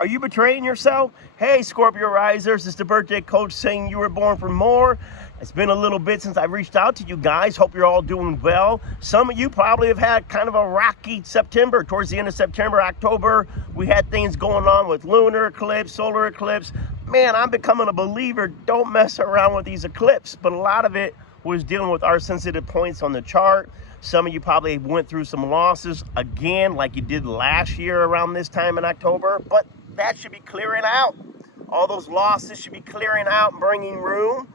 Are you betraying yourself? Hey, Scorpio risers, it's the birthday coach saying you were born for more. It's been a little bit since I reached out to you guys. Hope you're all doing well. Some of you probably have had kind of a rocky September. Towards the end of September, October, we had things going on with lunar eclipse, solar eclipse. Man, I'm becoming a believer. Don't mess around with these eclipses. But a lot of it was dealing with our sensitive points on the chart. Some of you probably went through some losses again, like you did last year around this time in October. But that should be clearing out. All those losses should be clearing out and bringing room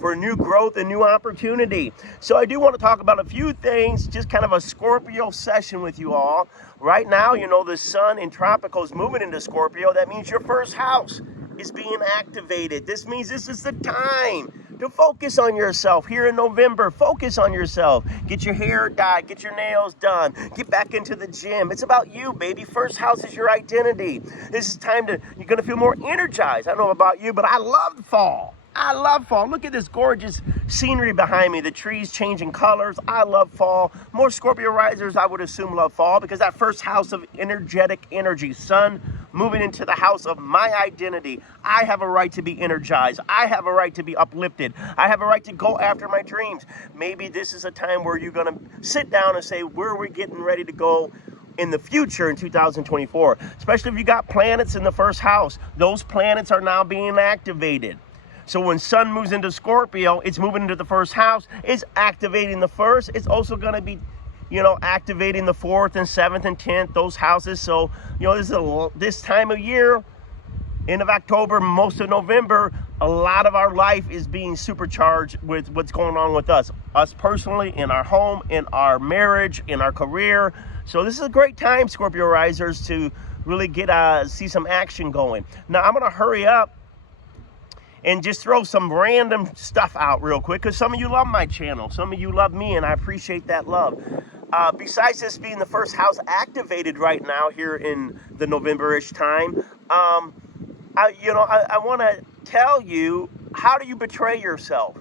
for new growth and new opportunity. So I do want to talk about a few things, just kind of a Scorpio session with you all. Right now, you know, the sun in tropical is moving into Scorpio. That means your first house is being activated. This means this is the time to focus on yourself. Here in November, focus on yourself. Get your hair dyed, get your nails done, get back into the gym. It's about you, baby. First house is your identity. This is time you're gonna feel more energized. I don't know about you, but I love fall. I love fall. Look at this gorgeous scenery behind me. The trees changing colors. I love fall. More Scorpio risers, I would assume, love fall because that first house of energetic energy, sun moving into the house of my identity. I have a right to be energized. I have a right to be uplifted. I have a right to go after my dreams. Maybe this is a time where you're going to sit down and say, where are we getting ready to go in the future in 2024? Especially if you got planets in the first house. Those planets are now being activated. So when sun moves into Scorpio, it's moving into the first house. It's activating the first. It's also going to be, you know, activating the 4th and 7th and 10th, those houses. So, you know, this time of year, end of October, most of November, a lot of our life is being supercharged with what's going on with us personally, in our home, in our marriage, in our career. So this is a great time, Scorpio risers, to really see some action going. Now, I'm going to hurry up and just throw some random stuff out real quick, because some of you love my channel. Some of you love me, and I appreciate that love. Besides this being the first house activated right now here in the November-ish time, I want to tell you, how do you betray yourself?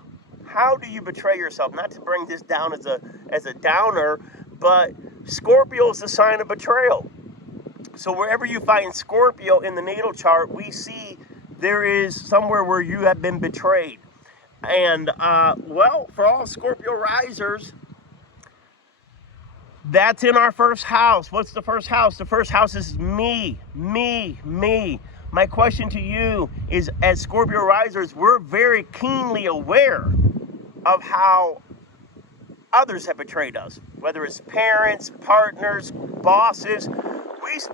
How do you betray yourself? Not to bring this down as a downer, but Scorpio is a sign of betrayal. So wherever you find Scorpio in the natal chart, we see there is somewhere where you have been betrayed. And, well, for all Scorpio risers, that's in our first house. What's the first house? The first house is me. My question to you is, as Scorpio risers, we're very keenly aware of how others have betrayed us, whether it's parents, partners, bosses.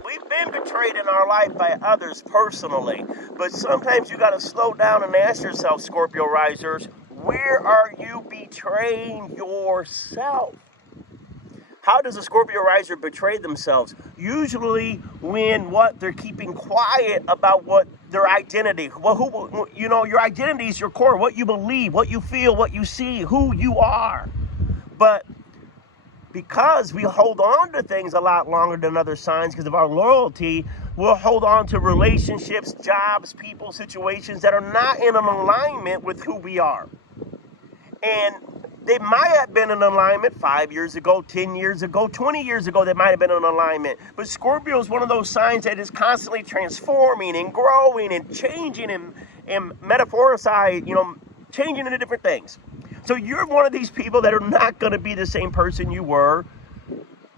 We've been betrayed in our life by others personally, but sometimes you got to slow down and ask yourself, Scorpio risers, where are you betraying yourself? How does a Scorpio riser betray themselves? Usually when they're keeping quiet about what their identity. Well, your identity is your core, what you believe, what you feel, what you see, who you are. But because we hold on to things a lot longer than other signs because of our loyalty, we'll hold on to relationships, jobs, people, situations that are not in an alignment with who we are. And they might have been in alignment 5 years ago, 10 years ago, 20 years ago, they might have been in alignment. But Scorpio is one of those signs that is constantly transforming and growing and changing and metaphoricized, changing into different things. So you're one of these people that are not going to be the same person you were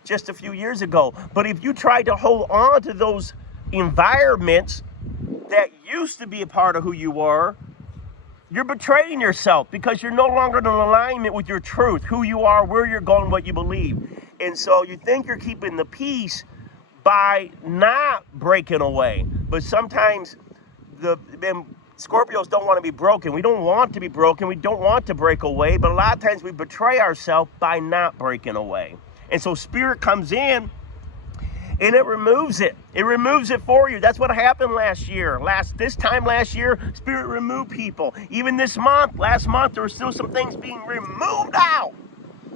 just a few years ago. But if you try to hold on to those environments that used to be a part of who you were, you're betraying yourself because you're no longer in alignment with your truth, who you are, where you're going, what you believe. And so you think you're keeping the peace by not breaking away. But sometimes Scorpios don't want to be broken. We don't want to be broken. We don't want to break away. But a lot of times we betray ourselves by not breaking away. And so Spirit comes in and it removes it. It removes it for you. That's what happened last year. This time last year, Spirit removed people. Even last month, there were still some things being removed out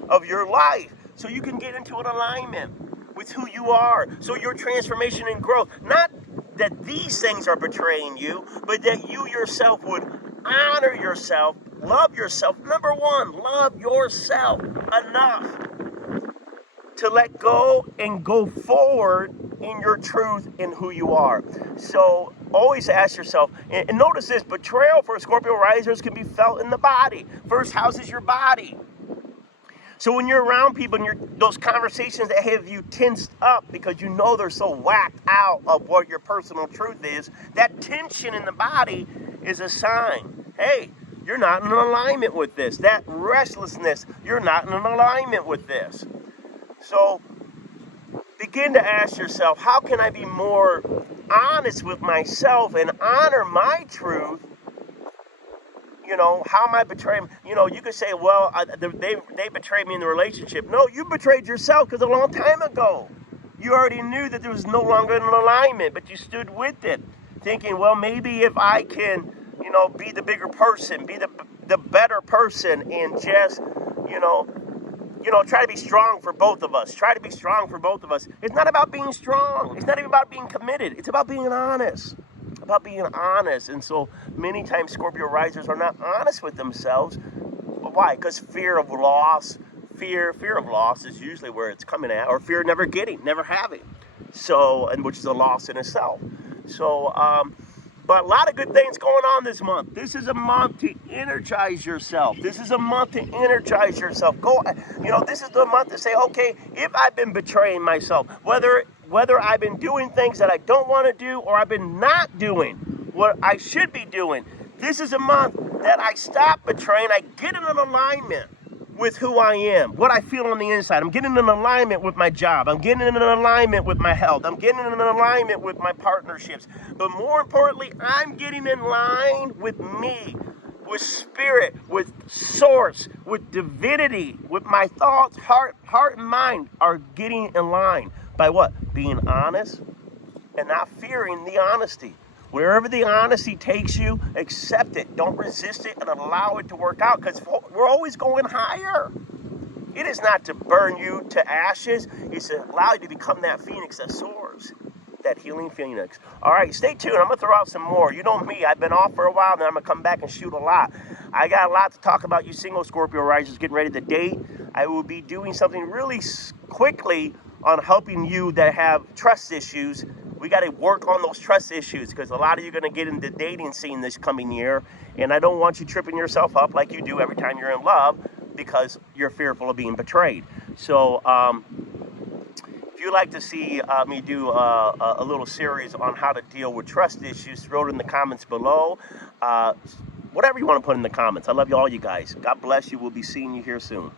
of your life so you can get into an alignment with who you are. So your transformation and growth, not that these things are betraying you, but that you yourself would honor yourself, love yourself. Number one, love yourself enough to let go and go forward in your truth and who you are. So always ask yourself, and notice this, betrayal for Scorpio risers can be felt in the body. First house is your body. So when you're around people and those conversations that have you tensed up because you know they're so whacked out of what your personal truth is, that tension in the body is a sign. Hey, you're not in alignment with this. That restlessness, you're not in alignment with this. So begin to ask yourself, how can I be more honest with myself and honor my truth? You know, how am I betraying? You know, you could say, well, they betrayed me in the relationship. No, you betrayed yourself because a long time ago, you already knew that there was no longer an alignment, but you stood with it, thinking, well, maybe if I can, you know, be the bigger person, be the better person, and just, you know, try to be strong for both of us. Try to be strong for both of us. It's not about being strong. It's not even about being committed. It's about being honest. And so many times Scorpio risers are not honest with themselves. But why? Because fear of loss. Fear of loss is usually where it's coming at, or fear of never having. So, and which is a loss in itself. So, but a lot of good things going on this month. This is a month to energize yourself. Go, this is the month to say, okay, if I've been betraying myself, whether I've been doing things that I don't want to do or I've been not doing what I should be doing, this is a month that I stop betraying. I get in an alignment with who I am, what I feel on the inside. I'm getting in alignment with my job. I'm getting in alignment with my health. I'm getting in alignment with my partnerships. But more importantly, I'm getting in line with me, with spirit, with source, with divinity, with my thoughts, heart and mind are getting in line. By what? Being honest and not fearing the honesty. Wherever the honesty takes you, accept it. Don't resist it and allow it to work out, because we're always going higher. It is not to burn you to ashes. It's to allow you to become that phoenix that soars, that healing phoenix. All right, stay tuned. I'm going to throw out some more. You know me. I've been off for a while. Then I'm going to come back and shoot a lot. I got a lot to talk about, you single Scorpio risers getting ready to date. I will be doing something really quickly on helping you that have trust issues. We got to work on those trust issues, because a lot of you are going to get in the dating scene this coming year, and I don't want you tripping yourself up like you do every time you're in love because you're fearful of being betrayed. So if you'd like to see me do a little series on how to deal with trust issues, throw it in the comments below. Whatever you want to put in the comments. I love you all, you guys. God bless you. We'll be seeing you here soon.